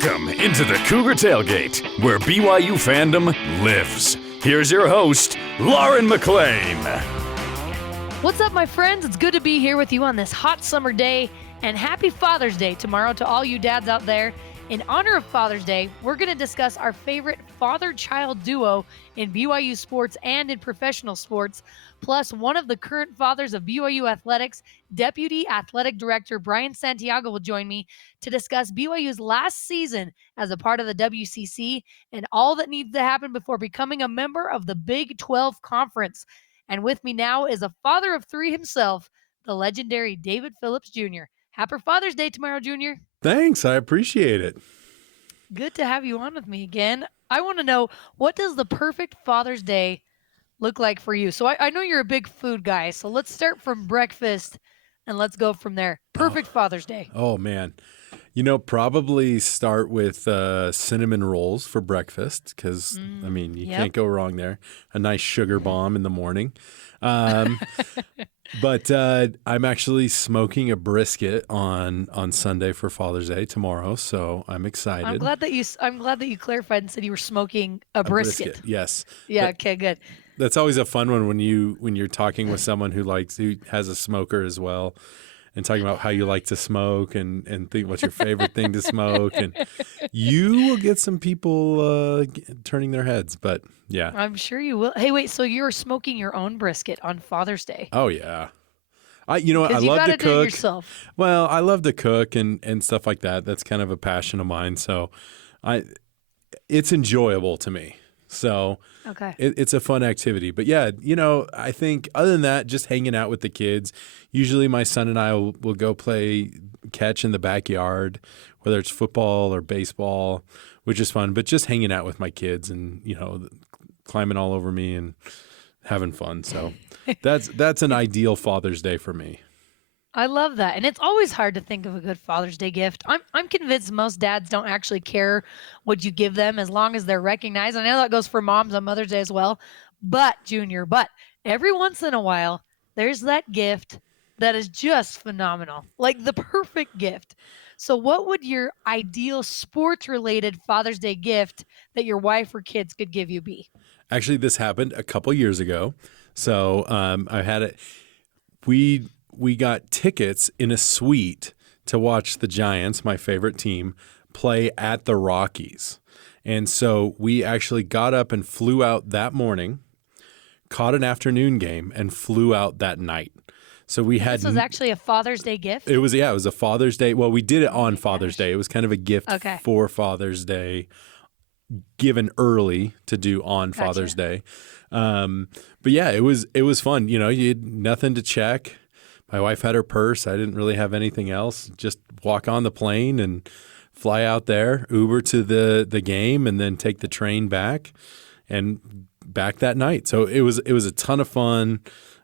Welcome into the Cougar Tailgate, where BYU fandom lives. Here's your host, Lauren McClain. What's up, my friends? It's good to be here with you on this hot summer day, and happy Father's Day tomorrow to all you dads out there. In honor of Father's Day, we're going to discuss our favorite father-child duo in BYU sports and in professional sports, plus one of the current fathers of BYU athletics, Deputy Athletic Director Brian Santiago, will join me to discuss BYU's last season as a part of the WCC and all that needs to happen before becoming a member of the Big 12 Conference. And with me now is a father of three himself, the legendary David Phillips Jr. Happy Father's Day tomorrow, Junior. Thanks. I appreciate it. Good to have you on with me again. I want to know, what does the perfect Father's Day look like for you? So I know you're a big food guy, so let's start from breakfast and let's go from there. Perfect Father's Day. Oh, man. Probably start with cinnamon rolls for breakfast because, you can't go wrong there. A nice sugar bomb in the morning. But I'm actually smoking a brisket on Sunday for Father's Day tomorrow, so I'm excited. I'm glad that you clarified and said you were smoking a brisket. Yes. Yeah. Okay. Good. That's always a fun one when you're talking with someone who has a smoker as well, and talking about how you like to smoke and think what's your favorite thing to smoke, and you will get some people turning their heads. But yeah, I'm sure you will. Hey, wait. So you're smoking your own brisket on Father's Day? Oh yeah. I love to cook. Do it yourself. Well, I love to cook and stuff like that. That's kind of a passion of mine. So it's enjoyable to me. So okay. It's a fun activity. But yeah, I think other than that, just hanging out with the kids. Usually my son and I will go play catch in the backyard, whether it's football or baseball, which is fun. But just hanging out with my kids and, climbing all over me and having fun. So that's an ideal Father's Day for me. I love that. And it's always hard to think of a good Father's Day gift. I'm convinced most dads don't actually care what you give them as long as they're recognized. I know that goes for moms on Mother's Day as well. But every once in a while, there's that gift that is just phenomenal, like the perfect gift. So what would your ideal sports-related Father's Day gift that your wife or kids could give you be? Actually, this happened a couple years ago. So I had it. We got tickets in a suite to watch the Giants, my favorite team, play at the Rockies. And so we actually got up and flew out that morning, caught an afternoon game, and flew out that night. So we had. This was actually a Father's Day gift? It was a Father's Day. Well, we did it on Father's Day. It was kind of a gift for Father's Day, given early to do on Father's Day. But yeah, it was fun. You had nothing to check. My wife had her purse. I didn't really have anything else. Just walk on the plane and fly out there, Uber to the game, and then take the train back and back that night. So it was a ton of fun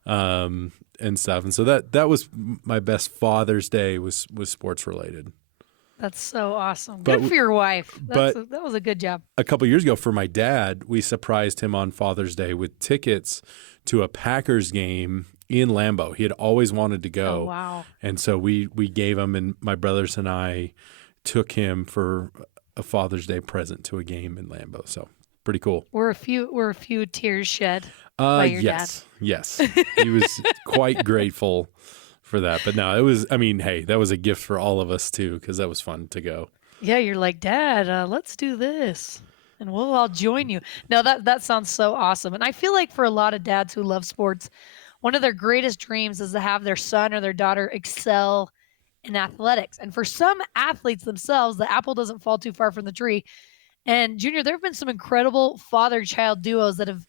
and stuff. And so that was my best Father's Day was sports related. That's so awesome. Good for your wife. That was a good job. A couple of years ago for my dad, we surprised him on Father's Day with tickets to a Packers game in Lambeau. He had always wanted to go. Oh, wow. And so we gave him, and my brothers and I took him for a Father's Day present to a game in Lambeau. So pretty cool. Were a few tears shed by your dad? Yes. He was quite grateful for that. But no, that was a gift for all of us too, because that was fun to go. Yeah, you're like, Dad, let's do this, and we'll all join you. No, that sounds so awesome. And I feel like for a lot of dads who love sports, one of their greatest dreams is to have their son or their daughter excel in athletics. And for some athletes themselves, the apple doesn't fall too far from the tree. And Junior, there have been some incredible father-child duos that have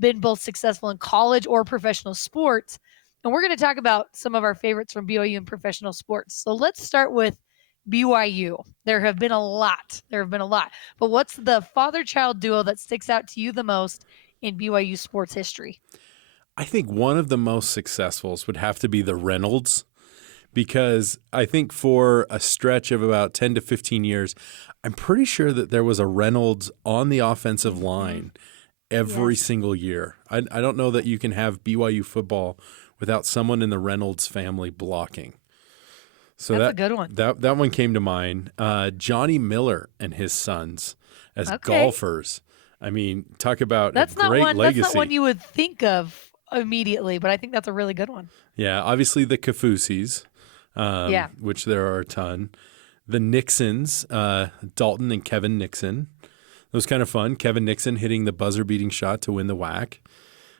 been both successful in college or professional sports. And we're going to talk about some of our favorites from BYU in professional sports. So let's start with BYU. There have been a lot. But what's the father-child duo that sticks out to you the most in BYU sports history? I think one of the most successful would have to be the Reynolds, because I think for a stretch of about 10 to 15 years, I'm pretty sure that there was a Reynolds on the offensive line every single year. I don't know that you can have BYU football without someone in the Reynolds family blocking. So that's a good one. That one came to mind. Johnny Miller and his sons as golfers. I mean, talk about a great legacy. That's not one you would think of immediately, but I think that's a really good one. Yeah, obviously the Kafusis, which there are a ton. The Nixons, Dalton and Kevin Nixon. It was kind of fun. Kevin Nixon hitting the buzzer-beating shot to win the WAC.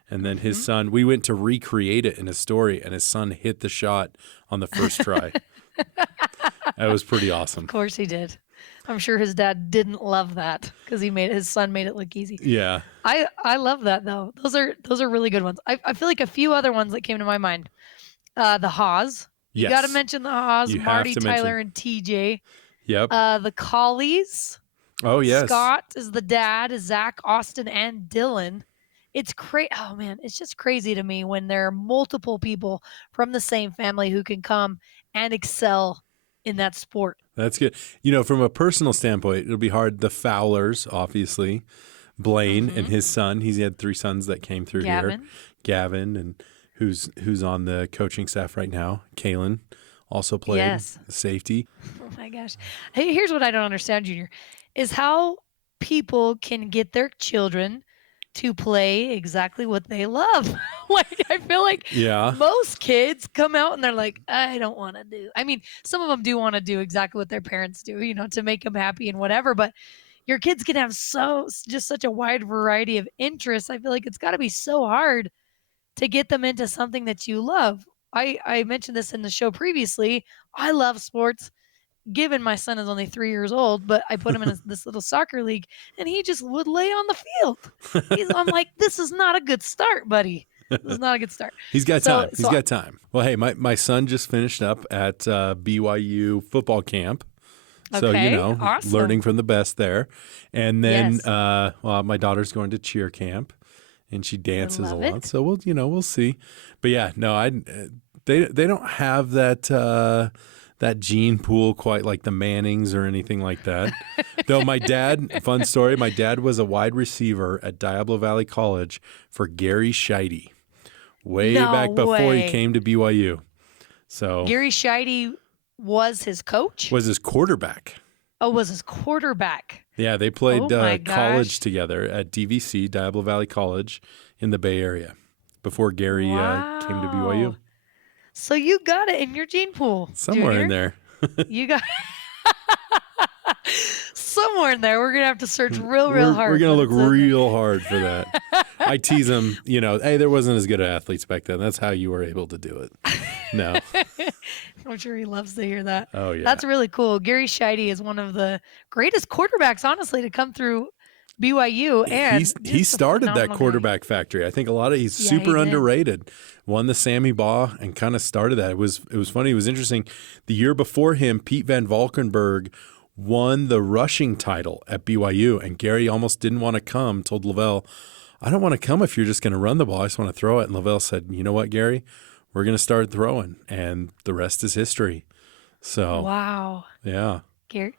And then his son, we went to recreate it in a story, and his son hit the shot on the first try. That was pretty awesome. Of course he did. I'm sure his dad didn't love that because his son made it look easy. Yeah. I love that, though. Those are really good ones. I feel like a few other ones that came to my mind. The Haws. You got to mention the Haws, Marty, Tyler, and TJ. Yep. The Collies. Oh, yes. Scott is the dad, Zach, Austin, and Dylan. It's crazy. Oh, man, it's just crazy to me when there are multiple people from the same family who can come and excel in that sport. That's good. From a personal standpoint, it'll be hard. The Fowlers, obviously. Blaine and his son. He's had 3 sons that came through here. Gavin, and who's on the coaching staff right now. Kalen also played safety. Oh, my gosh. Hey, here's what I don't understand, Junior, is how people can get their children to play exactly what they love. I feel like most kids come out and they're like, I don't want to do. I mean, some of them do want to do exactly what their parents do, to make them happy and whatever. But your kids can have just such a wide variety of interests. I feel like it's got to be so hard to get them into something that you love. I mentioned this in the show previously. I love sports. Given my son is only 3 years old, but I put him in this little soccer league, and he just would lay on the field. I'm like, this is not a good start, buddy. This is not a good start. He's got time. He's got time. Well, hey, my son just finished up at BYU football camp. So, awesome. Learning from the best there. And then, my daughter's going to cheer camp, and she dances a lot. So, we'll see. But, yeah, no, they don't have that gene pool quite like the Mannings or anything like that. Though my dad, fun story, my dad was a wide receiver at Diablo Valley College for Gary Scheide way back before he came to BYU. So Gary Scheide was his coach? Was his quarterback. Oh, was his quarterback. Yeah, they played college together at DVC, Diablo Valley College in the Bay Area before Gary came to BYU. So you got it in your gene pool. Somewhere Junior. in there. You got somewhere in there. We're going to have to search real hard. We're going to look real hard for that. I tease him, hey, there wasn't as good of athletes back then. That's how you were able to do it. No. I'm sure he loves to hear that. Oh, yeah. That's really cool. Gary Scheide is one of the greatest quarterbacks, honestly, to come through BYU. And he started that quarterback factory. I think he's super underrated. Won the Sammy Baugh and kind of started that. It was funny. It was interesting. The year before him, Pete Van Valkenburg won the rushing title at BYU, and Gary almost didn't want to come, told Lavelle, I don't want to come if you're just going to run the ball. I just want to throw it. And Lavelle said, you know what, Gary? We're going to start throwing, and the rest is history. So wow. Yeah. Gary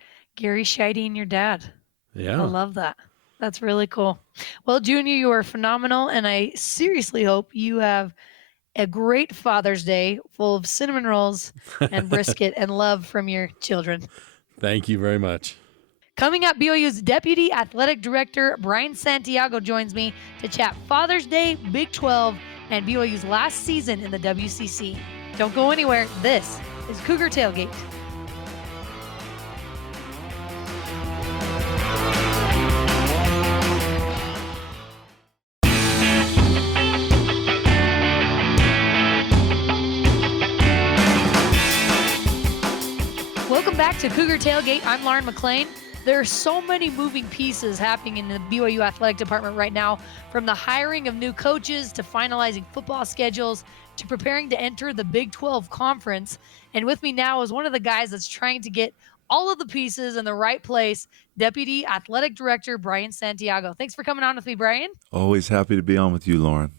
Scheide and your dad. Yeah. I love that. That's really cool. Well, Junior, you are phenomenal, and I seriously hope you have a great Father's Day full of cinnamon rolls and brisket and love from your children. Thank you very much. Coming up, BYU's Deputy Athletic Director Brian Santiago joins me to chat Father's Day, Big 12, and BYU's last season in the WCC. Don't go anywhere. This is Cougar Tailgate. Welcome back to Cougar Tailgate. I'm Lauren McClain. There are so many moving pieces happening in the BYU athletic department right now, from the hiring of new coaches to finalizing football schedules to preparing to enter the Big 12 conference. And with me now is one of the guys that's trying to get all of the pieces in the right place, Deputy Athletic Director Brian Santiago. Thanks for coming on with me, Brian. Always happy to be on with you, Lauren.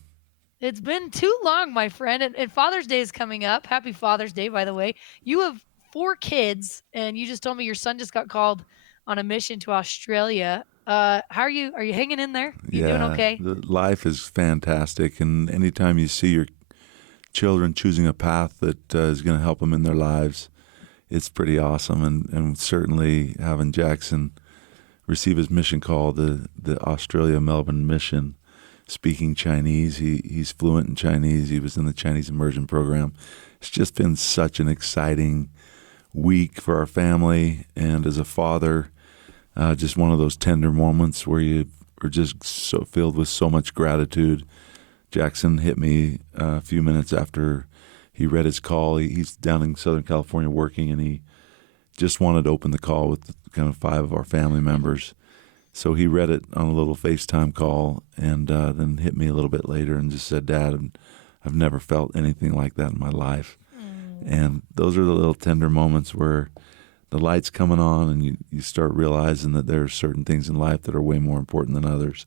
It's been too long, my friend, and Father's Day is coming up. Happy Father's Day, by the way. You have 4 kids, and you just told me your son just got called on a mission to Australia. How are you? Are you hanging in there? You doing okay? Life is fantastic, and anytime you see your children choosing a path that is going to help them in their lives, it's pretty awesome. And certainly having Jackson receive his mission call, the Australia-Melbourne mission, speaking Chinese. He's fluent in Chinese. He was in the Chinese immersion program. It's just been such an exciting week for our family, and as a father, just one of those tender moments where you are just so filled with so much gratitude. Jackson hit me a few minutes after he read his call. He's down in Southern California working, and he just wanted to open the call with kind of 5 of our family members. So he read it on a little FaceTime call, and then hit me a little bit later and just said, "Dad, I've never felt anything like that in my life." And those are the little tender moments where the light's coming on and you start realizing that there are certain things in life that are way more important than others.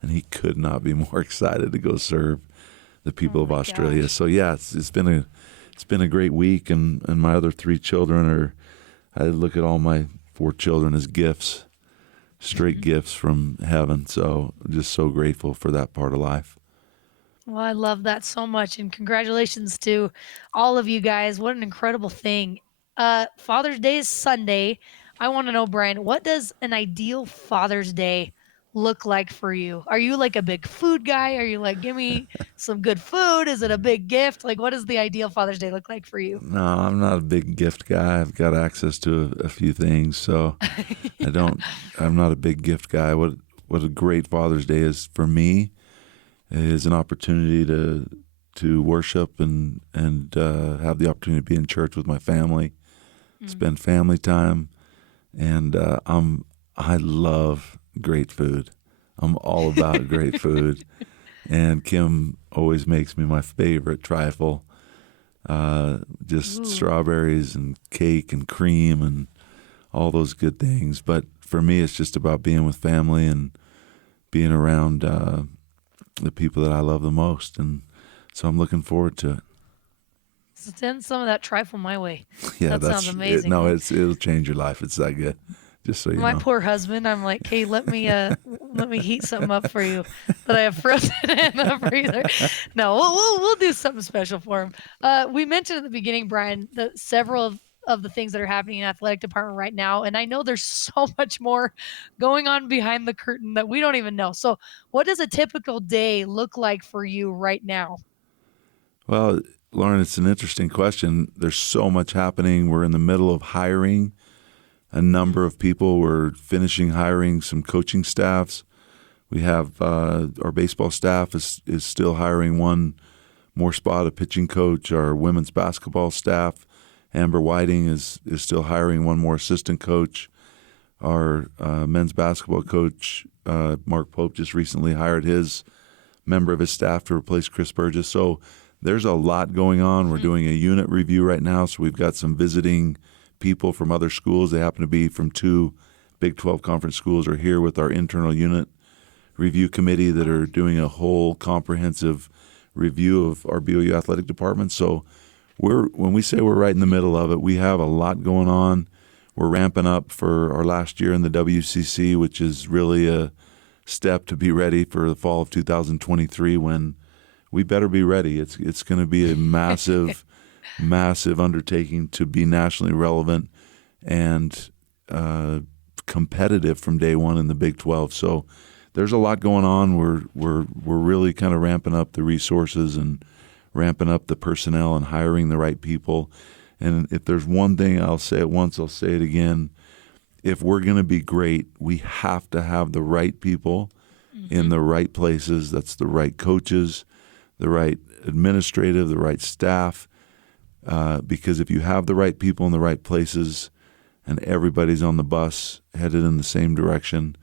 And he could not be more excited to go serve the people of Australia. Gosh. So yeah, it's been a great week, and my other 3 children I look at all my 4 children as gifts, straight gifts from heaven. So just so grateful for that part of life. Well, I love that so much, and congratulations to all of you guys. What an incredible thing. Father's Day is Sunday. I want to know, Brian, what does an ideal Father's Day look like for you? Are you like a big food guy? Are you like, give me some good food? Is it a big gift? Like, what does the ideal Father's Day look like for you? No, I'm not a big gift guy. I've got access to a few things, so I'm not a big gift guy. What a great Father's Day is for me is an opportunity to worship and have the opportunity to be in church with my family, spend family time, and I love great food. I'm all about great food, and Kim always makes me my favorite trifle, just strawberries and cake and cream and all those good things. But for me, it's just about being with family and being around the people that I love the most, and so I'm looking forward to it. Send some of that trifle my way. Yeah, that sounds amazing. It'll change your life. It's that good. Just so you know. My poor husband, I'm like, hey, let me heat something up for you that I have frozen in the freezer. No, we'll do something special for him. We mentioned at the beginning, Brian, that several of the things that are happening in the athletic department right now, and I know there's so much more going on behind the curtain that we don't even know. So, what does a typical day look like for you right now? Well, Lauren, it's an interesting question. There's so much happening. We're in the middle of hiring a number of people. We're finishing hiring some coaching staffs. We have our baseball staff is still hiring one more spot, a pitching coach. Our women's basketball staff, Amber Whiting, is still hiring one more assistant coach. Our men's basketball coach, Mark Pope, just recently hired his member of his staff to replace Chris Burgess. So there's a lot going on. We're doing a unit review right now, so we've got some visiting people from other schools. They happen to be from 2 Big 12 conference schools are here with our internal unit review committee that are doing a whole comprehensive review of our BYU athletic department. So when we say we're right in the middle of it, we have a lot going on. We're ramping up for our last year in the WCC, which is really a step to be ready for the fall of 2023 when we better be ready. It's going to be a massive, massive undertaking to be nationally relevant and competitive from day one in the Big 12. So there's a lot going on. We're really kind of ramping up the resources and ramping up the personnel and hiring the right people. And if there's one thing, I'll say it once, I'll say it again. If we're going to be great, we have to have the right people in the right places. That's the right coaches, the right administrative, the right staff. Because if you have the right people in the right places and everybody's on the bus headed in the same direction,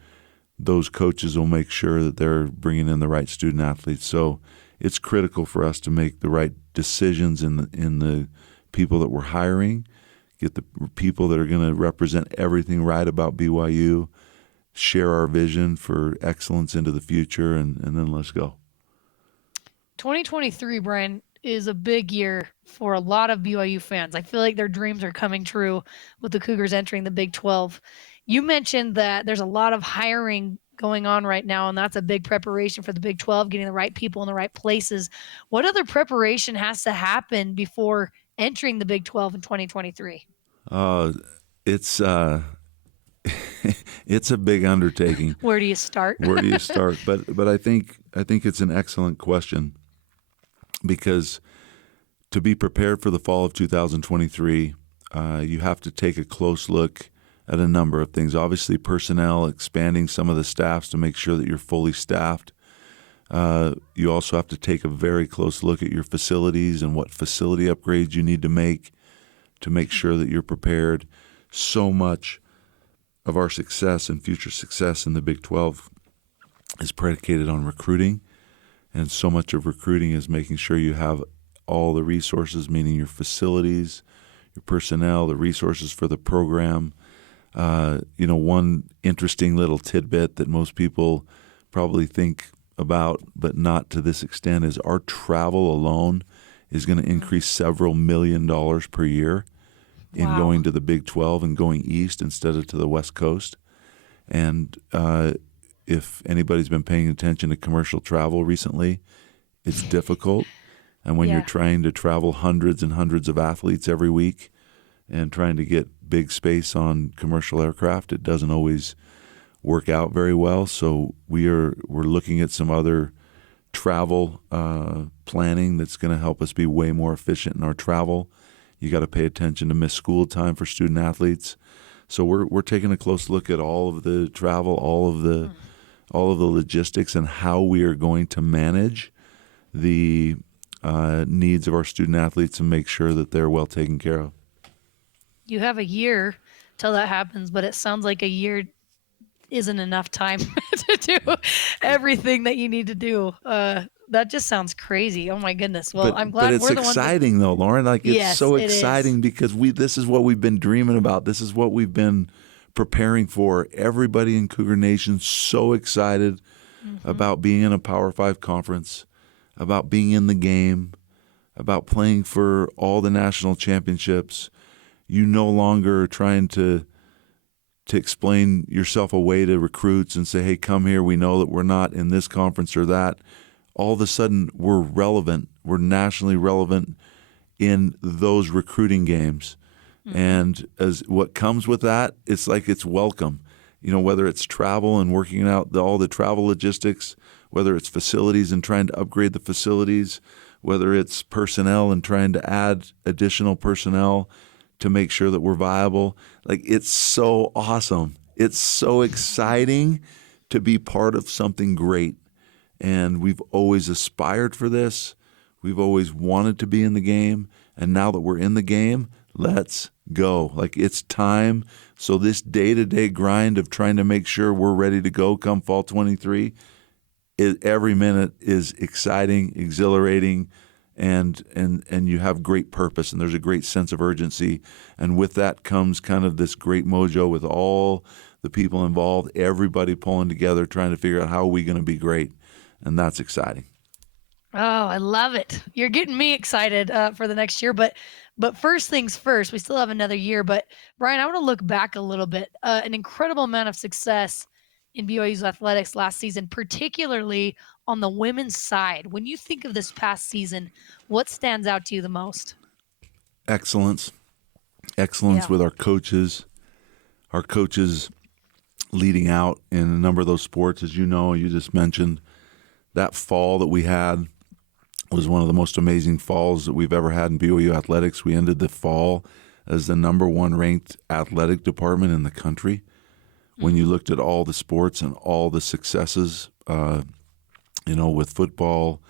those coaches will make sure that they're bringing in the right student athletes. So it's critical for us to make the right decisions in the people that we're hiring, get the people that are going to represent everything right about BYU, share our vision for excellence into the future, and then let's go. 2023, Brian, is a big year for a lot of BYU fans. I feel like their dreams are coming true with the Cougars entering the Big 12. You mentioned that there's a lot of hiring going on right now, and that's a big preparation for the Big 12, getting the right people in the right places. What other preparation has to happen before entering the Big 12 in 2023? It's it's a big undertaking. Where do you start? Where do you start? But I think it's an excellent question, because to be prepared for the fall of 2023, you have to take a close look at a number of things. Obviously, personnel, expanding some of the staffs to make sure that you're fully staffed. You also have to take a very close look at your facilities and what facility upgrades you need to make sure that you're prepared. So much of our success and future success in the Big 12 is predicated on recruiting, and so much of recruiting is making sure you have all the resources, meaning your facilities, your personnel, the resources for the program. One interesting little tidbit that most people probably think about, but not to this extent, is our travel alone is going to increase several $1 million per year in going to the Big 12 and going east instead of to the West Coast. And if anybody's been paying attention to commercial travel recently, it's difficult. And when you're trying to travel hundreds and hundreds of athletes every week and trying to get big space on commercial aircraft, it doesn't always work out very well. So we're looking at some other travel planning that's going to help us be way more efficient in our travel. You got to pay attention to missed school time for student athletes. So we're taking a close look at all of the travel, all of the logistics, and how we are going to manage the needs of our student athletes and make sure that they're well taken care of. You have a year till that happens, but it sounds like a year isn't enough time to do everything that you need to do. That just sounds crazy. Oh my goodness. Well, I'm glad it's we're the ones. But it's exciting though, Lauren. Like it's so exciting because this is what we've been dreaming about. This is what we've been preparing for. Everybody in Cougar Nation so excited about being in a Power 5 conference, about being in the game, about playing for all the national championships. You no longer are trying to explain yourself away to recruits and say, hey, come here. We know that we're not in this conference or that. All of a sudden, we're relevant. We're nationally relevant in those recruiting games. And as what comes with that, it's like it's welcome. Whether it's travel and working out all the travel logistics, whether it's facilities and trying to upgrade the facilities, whether it's personnel and trying to add additional personnel to make sure that we're viable. Like, it's so awesome. It's so exciting to be part of something great. And we've always aspired for this. We've always wanted to be in the game. And now that we're in the game, let's go. Like, it's time. So this day-to-day grind of trying to make sure we're ready to go come fall 23, every minute is exciting, exhilarating, and you have great purpose, and there's a great sense of urgency. And with that comes kind of this great mojo with all the people involved, everybody pulling together, trying to figure out how are we going to be great. And that's exciting. Oh, I love it. You're getting me excited for the next year. But first things first, we still have another year. But Brian, I want to look back a little bit. An incredible amount of success in BYU's athletics last season, particularly on the women's side. When you think of this past season, what stands out to you the most? Excellence with our coaches leading out in a number of those sports. As you know, you just mentioned that fall that we had was one of the most amazing falls that we've ever had in BYU athletics. We ended the fall as the number one ranked athletic department in the country. When you looked at all the sports and all the successes, with football,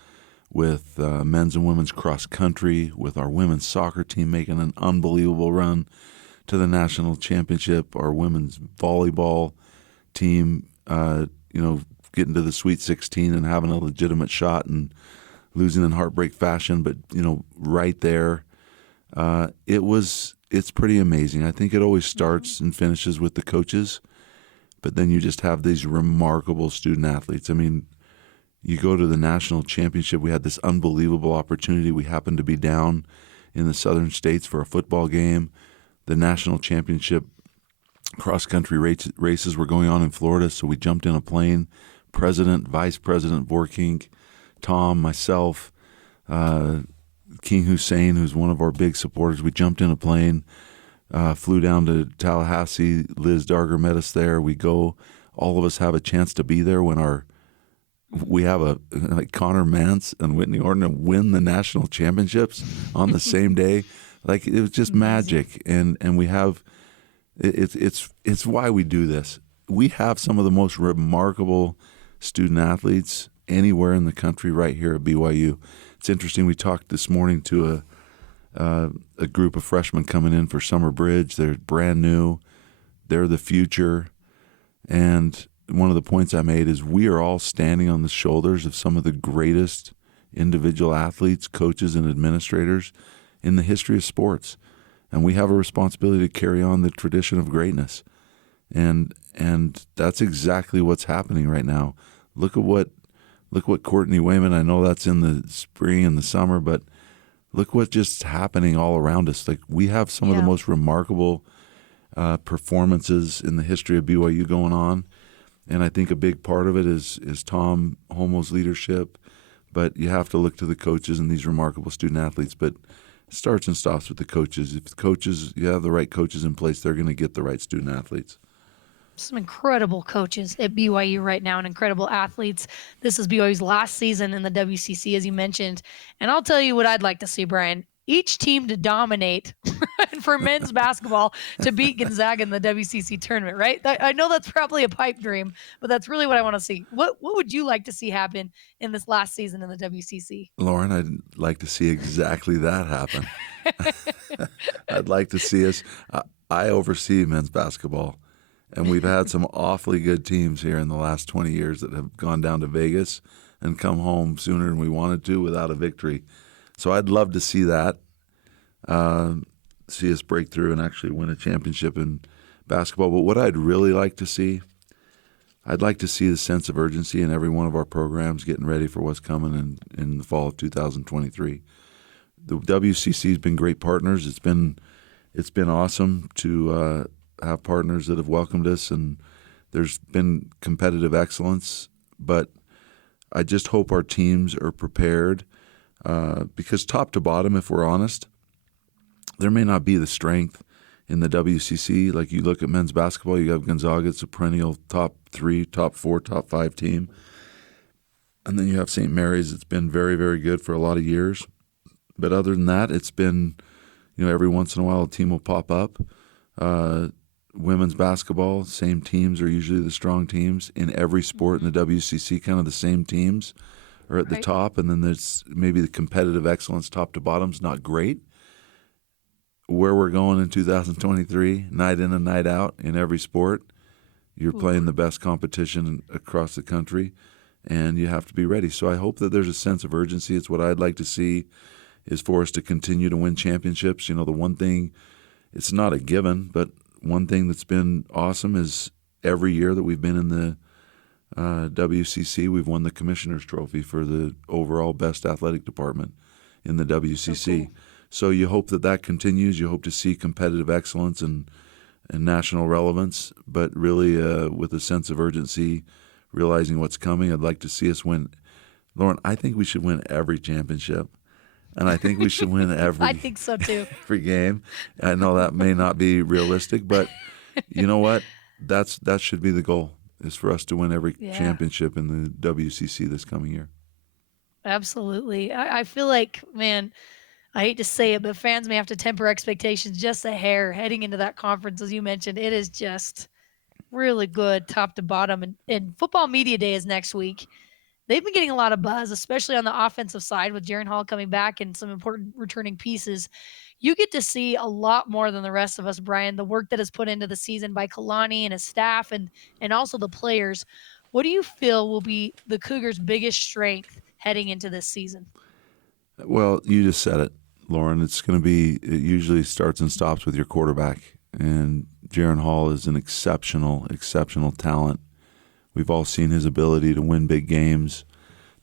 with men's and women's cross country, with our women's soccer team making an unbelievable run to the national championship, our women's volleyball team, getting to the Sweet 16 and having a legitimate shot and losing in heartbreak fashion. But, right there, it's pretty amazing. I think it always starts and finishes with the coaches, but then you just have these remarkable student athletes. I mean, you go to the national championship. We had this unbelievable opportunity. We happened to be down in the southern states for a football game. The national championship cross-country races were going on in Florida, so we jumped in a plane. President, Vice President Vorkink, Tom, myself, King Hussein, who's one of our big supporters, we jumped in a plane, flew down to Tallahassee. Liz Darger met us there. We go. All of us have a chance to be there when we have like Connor Mance and Whitney Orton win the national championships on the same day. Like, it was just magic. And we have, it's why we do this. We have some of the most remarkable student athletes anywhere in the country right here at BYU. It's interesting. We talked this morning to a group of freshmen coming in for Summer Bridge. They're brand new. They're the future. And one of the points I made is we are all standing on the shoulders of some of the greatest individual athletes, coaches, and administrators in the history of sports. And we have a responsibility to carry on the tradition of greatness. And that's exactly what's happening right now. Look what Courtney Wayman, I know that's in the spring and the summer, but look what's just happening all around us. Like, we have some of the most remarkable performances in the history of BYU going on. And I think a big part of it is Tom Homo's leadership. But you have to look to the coaches and these remarkable student athletes. But it starts and stops with the coaches. If the coaches, you have the right coaches in place, they're going to get the right student athletes. Some incredible coaches at BYU right now and incredible athletes. This is BYU's last season in the WCC, as you mentioned. And I'll tell you what I'd like to see, Brian. Each team to dominate and for men's basketball to beat Gonzaga in the WCC tournament, right? I know that's probably a pipe dream, but that's really what I want to see. What would you like to see happen in this last season in the WCC? Lauren, I'd like to see exactly that happen. I'd like to see us. I oversee men's basketball, and we've had some awfully good teams here in the last 20 years that have gone down to Vegas and come home sooner than we wanted to without a victory. So I'd love to see that, see us break through and actually win a championship in basketball. But what I'd really like to see, I'd like to see the sense of urgency in every one of our programs getting ready for what's coming in the fall of 2023. The WCC has been great partners. It's been awesome to have partners that have welcomed us, and there's been competitive excellence. But I just hope our teams are prepared. Because top to bottom, if we're honest, there may not be the strength in the WCC. Like, you look at men's basketball, you have Gonzaga, it's a perennial top 3, top 4, top 5 team. And then you have St. Mary's, it's been very, very good for a lot of years. But other than that, it's been, every once in a while a team will pop up. Women's basketball, same teams are usually the strong teams. In every sport in the WCC, kind of the same teams are at the top, and then there's maybe the competitive excellence top to bottom's not great. Where we're going in 2023, night in and night out in every sport, you're playing the best competition across the country, and you have to be ready. So I hope that there's a sense of urgency. It's what I'd like to see, is for us to continue to win championships. The one thing, it's not a given, but one thing that's been awesome is every year that we've been in the WCC, we've won the Commissioner's Trophy for the overall best athletic department in the WCC. Cool. So you hope that continues. You hope to see competitive excellence and national relevance, but really with a sense of urgency, realizing what's coming. I'd like to see us win. Lauren, I think we should win every championship, and I think we should win every I think so too. Every game. I know that may not be realistic, but you know what? That should be the goal. Is for us to win every championship in the WCC this coming year. Absolutely. I feel like, man, I hate to say it, but fans may have to temper expectations just a hair heading into that conference. As you mentioned, it is just really good top to bottom. And Football Media Day is next week. They've been getting a lot of buzz, especially on the offensive side with Jaren Hall coming back and some important returning pieces. You get to see a lot more than the rest of us, Brian, the work that is put into the season by Kalani and his staff and also the players. What do you feel will be the Cougars' biggest strength heading into this season? Well, you just said it, Lauren. It usually starts and stops with your quarterback. And Jaren Hall is an exceptional, exceptional talent. We've all seen his ability to win big games,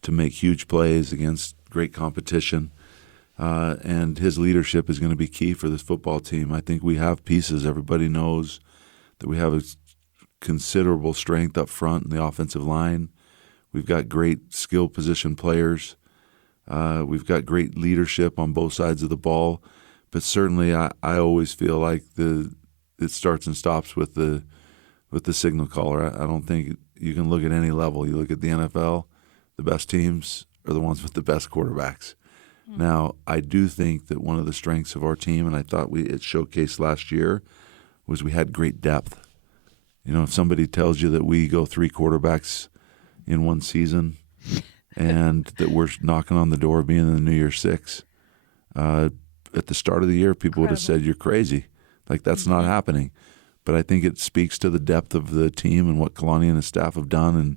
to make huge plays against great competition. And his leadership is going to be key for this football team. I think we have pieces. Everybody knows that we have a considerable strength up front in the offensive line. We've got great skill position players. We've got great leadership on both sides of the ball. but certainly I always feel like it starts and stops with the signal caller. I don't think you can look at any level. You look at the NFL, the best teams are the ones with the best quarterbacks. Now, I do think that one of the strengths of our team, and I thought it showcased last year, was we had great depth. You know, if somebody tells you that we go 3 quarterbacks in one season and that we're knocking on the door of being in the New Year's Six, at the start of the year, people would have said, you're crazy. Like, that's not happening. But I think it speaks to the depth of the team and what Kalani and his staff have done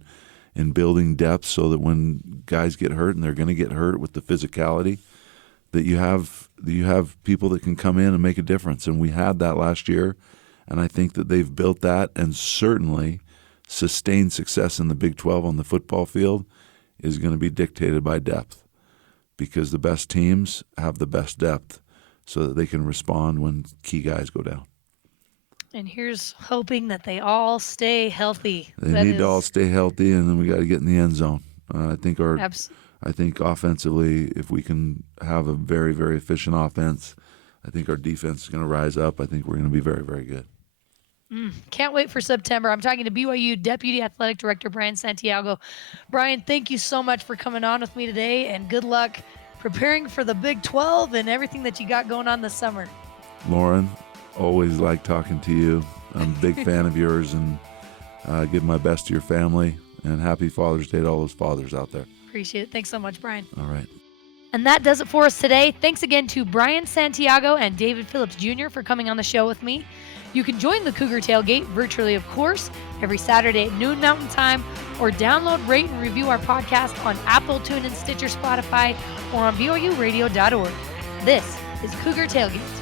in building depth so that when guys get hurt, and they're going to get hurt with the physicality, that you have people that can come in and make a difference. And we had that last year, and I think that they've built that, and certainly sustained success in the Big 12 on the football field is going to be dictated by depth, because the best teams have the best depth so that they can respond when key guys go down. And here's hoping that they all stay healthy. They need to all stay healthy, and then we got to get in the end zone. I think offensively, if we can have a very, very efficient offense, I think our defense is going to rise up. I think we're going to be very, very good. Can't wait for September. I'm talking to BYU Deputy Athletic Director Brian Santiago. Brian, thank you so much for coming on with me today, and good luck preparing for the Big 12 and everything that you got going on this summer. Lauren, always like talking to you. I'm a big fan of yours, and give my best to your family, and happy Father's Day to all those fathers out there. Appreciate it. Thanks so much, Brian. All right. And that does it for us today. Thanks again to Brian Santiago and David Phillips Jr. for coming on the show with me. You can join the Cougar Tailgate virtually, of course, every Saturday at noon Mountain Time, or download, rate, and review our podcast on Apple, TuneIn, Stitcher, Spotify, or on BYURadio.org. This is Cougar Tailgate.